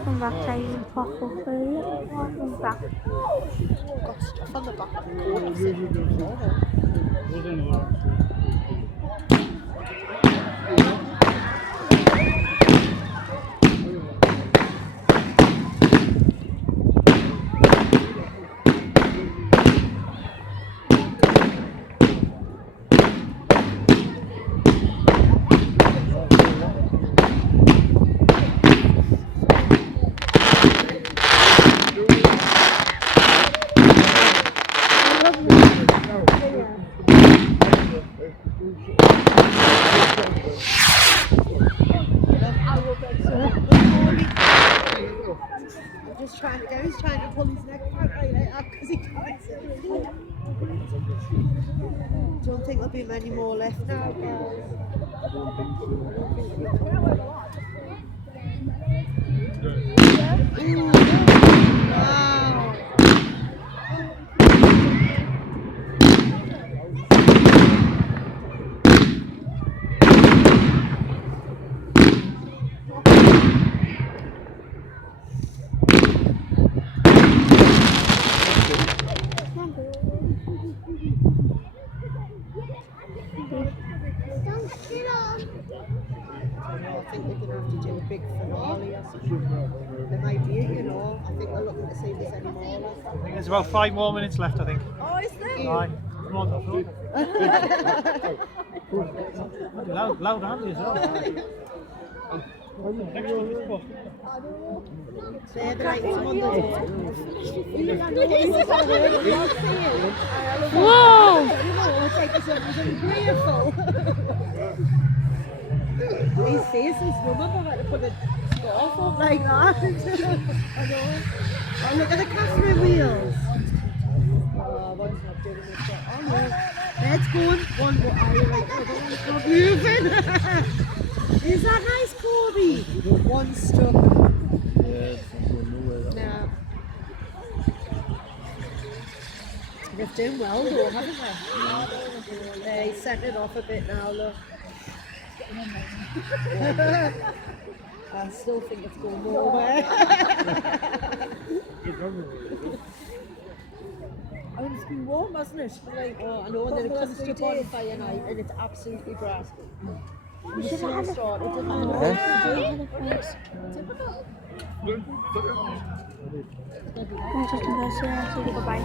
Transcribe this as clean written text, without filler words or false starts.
Welcome back, Titan Pop Up. Welcome back. Got stuff on the back of the coat. He's trying to pull his neck out right up because he can't see. Don't think there'll be many more left now, guys. Ooh, wow. I think they're going to have to do a big finale or something. They might be, you know. I think they're looking to see if there's any more left. I think there's about 5 more minutes left, I think. Oh, is there? Aye. Come on, loud hands as well. They're the lights on the door. Whoa! These faces, remember how to put a scarf up like that? I know. Oh, look at the camera wheels. Oh, one's not doing it. Oh, no. Let's go on. One more. Oh, you're right. It's not moving. Is that nice, Kobe? One stuck. Yeah, it's not going nowhere. No. They've done well, though, haven't they? They sent it off a bit now, look. I still think it's going nowhere. I mean, it's been warm, hasn't it? Like, oh, I know, and then it comes to Bonfire night and it's absolutely brass. We should have started, didn't we? I'm just going to say goodbye.